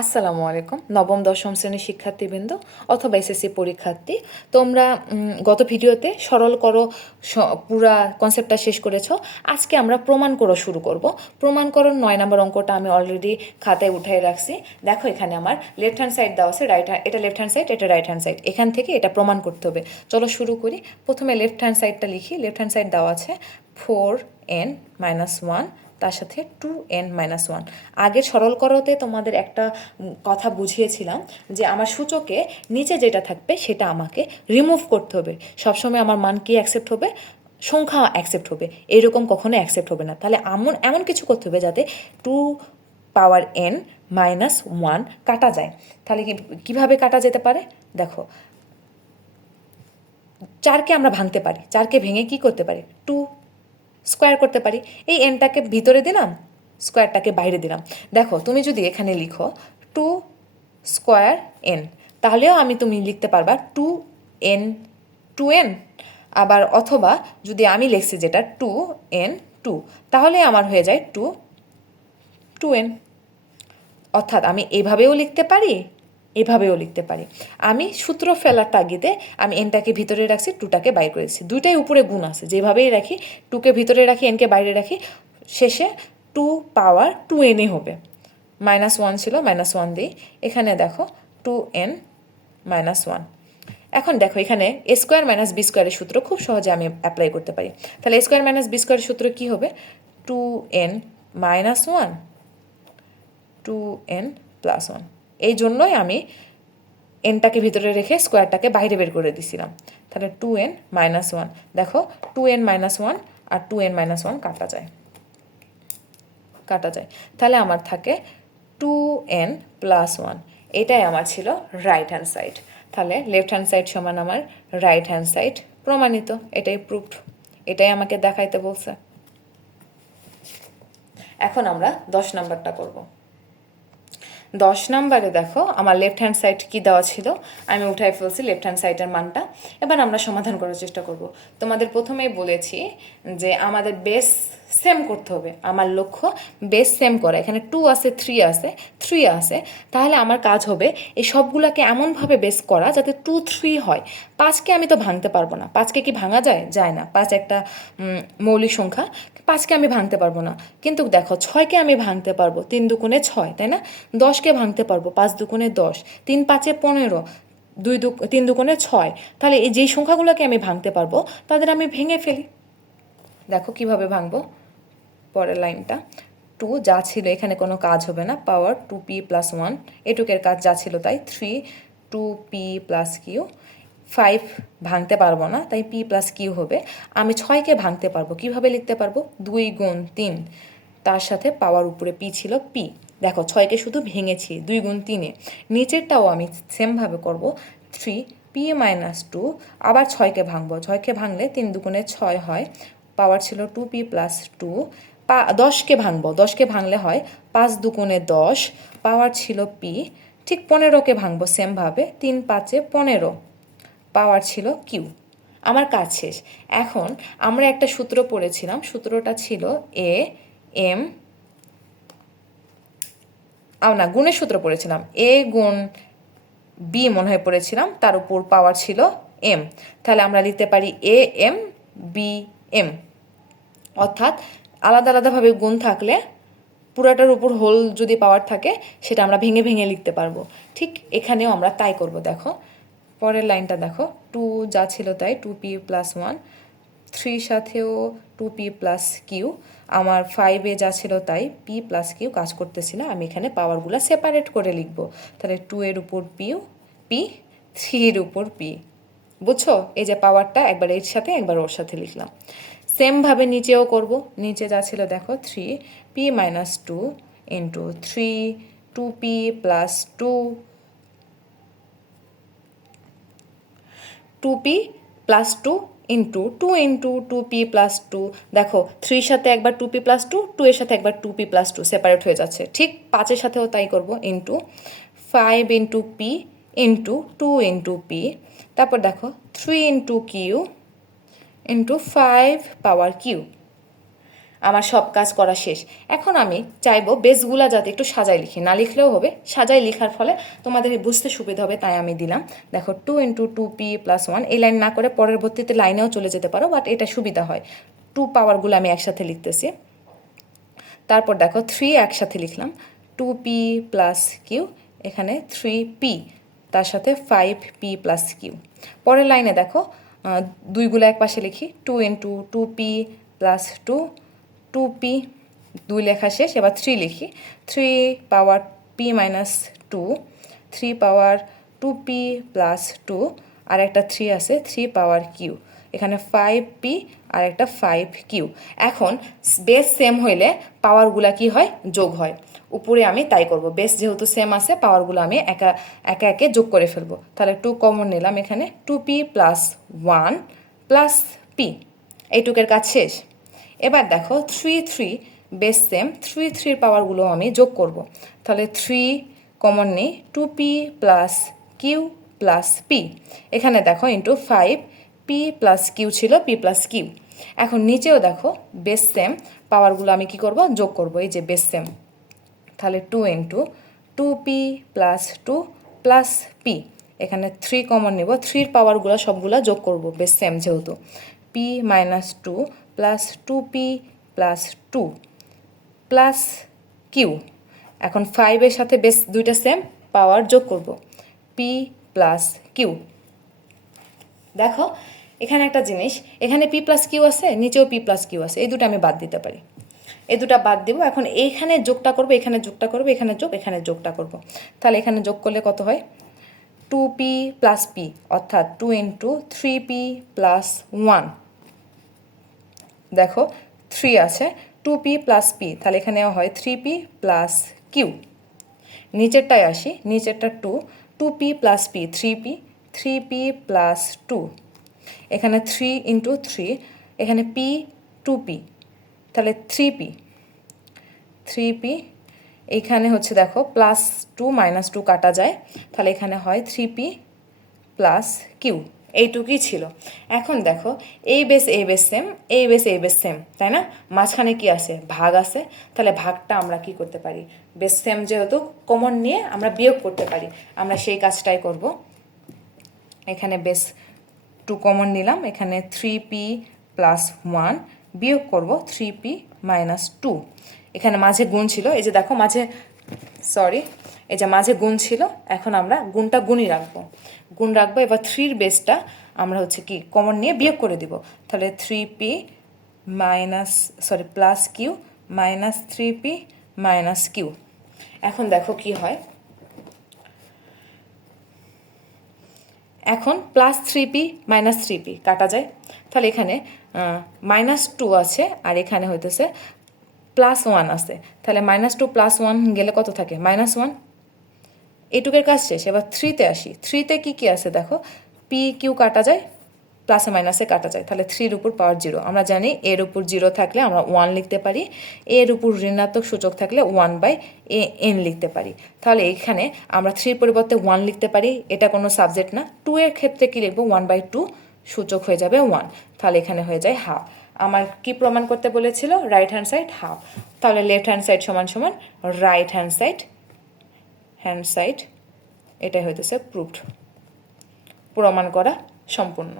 আসসালামু আলাইকুম নবম দশম শ্রেণীর শিক্ষার্থীবৃন্দ অথবা এসএসসি পরীক্ষার্থী তোমরা গত ভিডিওতে সরল করো পুরা কনসেপ্টটা শেষ করেছো। আজকে আমরা প্রমাণ করো শুরু করব। প্রমাণ করো 9 নম্বর অঙ্কটা আমি অলরেডি খাতায় উঠাই রাখছি। দেখো এখানে আমার লেফট হ্যান্ড সাইড দেওয়া আছে, এটা লেফট হ্যান্ড সাইড, এটা রাইট হ্যান্ড সাইড। এখান থেকে এটা প্রমাণ করতে হবে। চলো শুরু করি। প্রথমে লেফট হ্যান্ড সাইডটা লিখি। লেফট হ্যান্ড সাইড দেওয়া আছে 4n-1, তার সাথে 2n-1। আগের সরল করতে তোমাদের একটা কথা বুঝিয়েছিলাম যে আমার সূচকে নিচে যেটা থাকবে সেটা আমাকে রিমুভ করতে হবে। সবসময় আমার মান কি অ্যাকসেপ্ট হবে? সংখ্যা অ্যাকসেপ্ট হবে, এরকম কখনো অ্যাকসেপ্ট হবে না। তাহলে এমন কিছু করতে হবে যাতে 2n-1 কাটা যায়। তাহলে কীভাবে কাটা যেতে পারে? দেখো, 4কে আমরা ভাঙতে পারি। 4কে ভেঙে কি করতে পারি? 2 স্কোয়ার করতে পারি। এই এনটাকে ভিতরে দিলাম, স্কোয়ারটাকে বাইরে দিলাম। দেখো তুমি যদি এখানে লিখো 2 স্কোয়ার n, তাহলেও তুমি লিখতে পারবা 2n, আবার অথবা যদি আমি লিখছি যেটা 2n2, তাহলে আমার হয়ে যায় 2n। অর্থাৎ আমি এভাবেও লিখতে পারি, এভাবেও লিখতে পারি। আমি সূত্র ফেলার তাগিদে আমি এনটাকে ভিতরে রাখছি, 2টাকে বাইরে করেছি। দুইটাই উপরে গুণ আছে, যেভাবেই রাখি 2কে ভিতরে রাখি, এনকে বাইরে রাখি, শেষে 2^2n হবে। -1 ছিল, -1 দিই। এখানে দেখো 2n-1। এখন দেখো এখানে a স্কোয়ার মাইনাস বি স্কোয়ারের সূত্র খুব সহজে আমি অ্যাপ্লাই করতে পারি। তাহলে a স্কোয়ার মাইনাস বি স্কোয়ারের সূত্র কী হবে? 2n-1, 2n+1। এই জন্যই আমি এনটাকে ভিতরে রেখে স্কোয়ারটাকে বাইরে বের করে দিছিলাম। তাহলে 2n-1। দেখো 2n-1 আর 2n-1 কাটা যায়, তাহলে আমার থাকে 2n+1। এটাই আমার ছিল রাইট হ্যান্ড সাইড। তাহলে লেফট হ্যান্ড সাইড সমান আমার রাইট হ্যান্ড সাইড, প্রমাণিত। এটাই প্রুফড, এটাই আমাকে দেখাইতে বলছে। এখন আমরা 10 নাম্বারটা করব। 10 নাম্বারে দেখো আমার লেফট হ্যান্ড সাইড কি দেওয়া ছিল, আমি উঠাই ফেলছি লেফট হ্যান্ড সাইডের মানটা। এবার আমরা সমাধান করার চেষ্টা করব। তোমাদের প্রথমেই বলেছি যে আমাদের বেস সেম করতে হবে। আমার লক্ষ্য বেস সেম করা। এখানে 2 আছে, 3 আছে, 3 আছে, তাহলে আমার কাজ হবে এই সবগুলোকে এমনভাবে বেস করা যাতে 2, 3 হয়। 5কে আমি তো ভাঙতে পারবো না। 5কে কি ভাঙা যায়? যায় না। 5 একটা মৌলিক সংখ্যা, 5কে আমি ভাঙতে পারবো না। কিন্তু দেখো 6কে আমি ভাঙতে পারবো, 3 দুগুণে 6, তাই না? 10কে ভাঙতে পারবো, 5 দুগুণে 10, 3 5-এ 15, 3 দুগুণে 6। তাহলে এই যেই সংখ্যাগুলোকে আমি ভাঙতে পারবো তাদের আমি ভেঙে ফেলি। দেখো কিভাবে ভাঙবো। পরের লাইনটা 2 যা ছিল এখানে কোনো কাজ হবে না, পাওয়ার 2p+1, এটুকের কাজ যা ছিল তাই। 3 2p+q, 5 ভাঙতে পারবো না, তাই p+q হবে। আমি 6কে ভাঙতে পারবো। কিভাবে লিখতে পারবো? 2 গুণ 3, তার সাথে পাওয়ার উপরে p ছিল p। দেখো 6কে শুধু ভেঙেছি 2 গুণ 3-এ। নিচেরটাও আমি সেমভাবে করব। 3p-2, আবার 6কে ভাঙবো। 6কে ভাঙলে 3 দুগুণে 6 হয়, পাওয়ার ছিল 2p+2। 10কে ভাঙবো। 10কে ভাঙলে হয় 5 দুগুণে 10, পাওয়ার ছিল p। ঠিক 15কে ভাঙবো সেমভাবে, 3 5-এ 15, পাওয়ার ছিল কিউ। আমার কাজ শেষ। এখন আমরা একটা সূত্র পড়েছিলাম, সূত্রটা ছিল গুণের সূত্র পড়েছিলাম, এ গুণ বি মনে হয় পড়েছিলাম, তার উপর পাওয়ার ছিল এম। তাহলে আমরা লিখতে পারি AM-BM। অর্থাৎ আলাদা আলাদাভাবে গুণ থাকলে পুরাটার উপর হোল যদি পাওয়ার থাকে সেটা আমরা ভেঙে ভেঙে লিখতে পারবো। ঠিক এখানেও আমরা তাই করব। দেখো পরের লাইনটা দেখো, 2 যা ছিল তাই, 2p+1, 3 সাথেও 2p+q, আমার 5-এ যা ছিল তাই, p+q কাজ করতেছি না, আমি এখানে পাওয়ারগুলো সেপারেট করে লিখব। তাহলে 2-এর উপর p, 3-এর উপর p। বুঝছো? এই যে পাওয়ারটা একবার এর সাথে একবার ওর সাথে লিখলাম। সেমভাবে নিচেও করব। নিচে যা ছিল দেখো, 3p-2 into 3 2p+2, 2p+2 into 2 into 2p+2। দেখো 3-র সাথে একবার 2p+2, 2-এর সাথে একবার 2p+2 সেপারেট হয়ে যাচ্ছে। ঠিক 5-এর সাথেও তাই করব। Into 5 into p into 2 into p। তারপর দেখো 3 ইন্টু q ইন্টু 5 পাওয়ার q। আমার সব কাজ করা শেষ। এখন আমি চাইবো বেসগুলা যাতে একটু সাজাই লিখি, না লিখলেও হবে, সাজাই লেখার ফলে তোমাদের বুঝতে সুবিধা হবে, তাই আমি দিলাম। দেখো 2 × 2p + 1, এই লাইন না করে পরবর্তীতে লাইনেও চলে যেতে পারো, বাট এটা সুবিধা হয়। 2 পাওয়ারগুলো আমি একসাথে লিখতেছি। তারপর দেখো 3 একসাথে লিখলাম, 2p + q, এখানে 3p, তার সাথে 5p + q। পরের লাইনে দেখো দুইগুলো এক পাশে লিখি, 2 × 2p + 2, 2p, 2 লেখা শেষ। এবার 3 লিখি, 3 পাওয়ার p - 2, 3 পাওয়ার 2p + 2, আর একটা 3 আছে, 3 পাওয়ার q, এখানে 5p আর একটা 5q। এখন বেস সেম হইলে পাওয়ারগুলা কি হয়, যোগ হয়। উপরে আমি তাই করব, বেস যেহেতু সেম আছে পাওয়ারগুলো আমি একা একে যোগ করে ফেলবো। তাহলে 2 কমন নিলাম, এখানে 2p + 1 + p, এইটুকের কাজ শেষ। এবার দেখো 3 3 বেস সেম, 3 3 পাওয়ারগুলো আমি যোগ করব। তাহলে 3 কমন নিই, 2p + q + p, এখানে দেখো ইন্টু 5, p + q ছিল, p + q। এখন নিচেও দেখো বেস সেম, পাওয়ারগুলো আমি কি করব, যোগ করব, এই যে বেস সেম। তাহলে 2 × 2p + 2 + p, এখানে 3 কমন নেব, 3 পাওয়ারগুলো সবগুলো যোগ করব, বেস সেম যেহেতু, p - 2 + 2p + 2 + q। এখন 5-এর সাথে বেস দুইটা সেম, পাওয়ার যোগ করব, p + q। দেখো এখানে একটা জিনিস, এখানে p + q আছে, নিচেও p + q আছে, এই দুটো আমি বাদ দিতে পারি, এই দুটা বাদ দেবো। এখন এইখানে যোগটা করবো, এখানে যোগটা করবো, এখানে যোগটা করব। তাহলে এখানে যোগ করলে কত হয়, 2p + p, অর্থাৎ 2 × 3p + 1। দেখো 3 আছে, 2p + p, তাহলে এখানেও হয় 3p + q। নিচেরটায় আসি, নিচেরটা 2, 2p + p, 3p, 3p + 2, এখানে 3 × 3, এখানে p, 2p, তাহলে 3p, 3p, এইখানে হচ্ছে দেখো +2 - 2 কাটা যায়, তাহলে এখানে হয় 3p + q। এইটুকুই ছিল। এখন দেখো এই বেস সেম, এই বেস সেম, তাই না? মাঝখানে কি আছে, ভাগ আছে, তাহলে ভাগটা আমরা কি করতে পারি, বেস সেম যেহেতু কমন নিয়ে আমরা বিয়োগ করতে পারি, আমরা সেই কাজটাই করব। এখানে বেস 2 কমন নিলাম, এখানে 3p + 1 বিয়োগ করব 3p - 2, এখানে মাঝে গুণ ছিল, এই যে দেখো মাঝে, সরি, এই যে মাঝে গুণ ছিল, এখন আমরা গুণটা গুণই রাখবো, গুণ রাখবো। এবার 3-র বেসটা আমরা হচ্ছে কি কমন নিয়ে বিয়োগ করে দিব, তাহলে 3p + q - 3p - q। এখন দেখো কি হয়, এখন +3p - 3p কাটা যায়, তাহলে এখানে -2 আছে, আর এখানে হইতেছে +1 আছে, তাহলে -2 + 1 গেলে কত থাকে, -1, এইটুকের কাজ শেষ। এবার 3-তে আসি, 3-তে কি আছে দেখো, p q কাটা যায়, প্লাসে মাইনাসে কাটা যায়, তাহলে 3-র উপর পাওয়ার 0। আমরা জানি এর উপর 0 থাকলে আমরা 1 লিখতে পারি, এর উপর ঋণাত্মক সূচক থাকলে 1/n লিখতে পারি। তাহলে এখানে আমরা 3-র পরিবর্তে 1 লিখতে পারি, এটা কোনো সাবজেক্ট না। 2-এর ক্ষেত্রে কি লিখবো, 1/2, সূচক হয়ে যাবে 1, তাহলে এখানে হয়ে যায় হাফ। আমার কি প্রমাণ করতে বলেছিল, রাইট হ্যান্ড সাইড হাফ, তাহলে লেফট হ্যান্ড সাইড সমান রাইট হ্যান্ড সাইড, এটাই হইতেছে প্রুফড, প্রমাণ করা সম্পূর্ণ।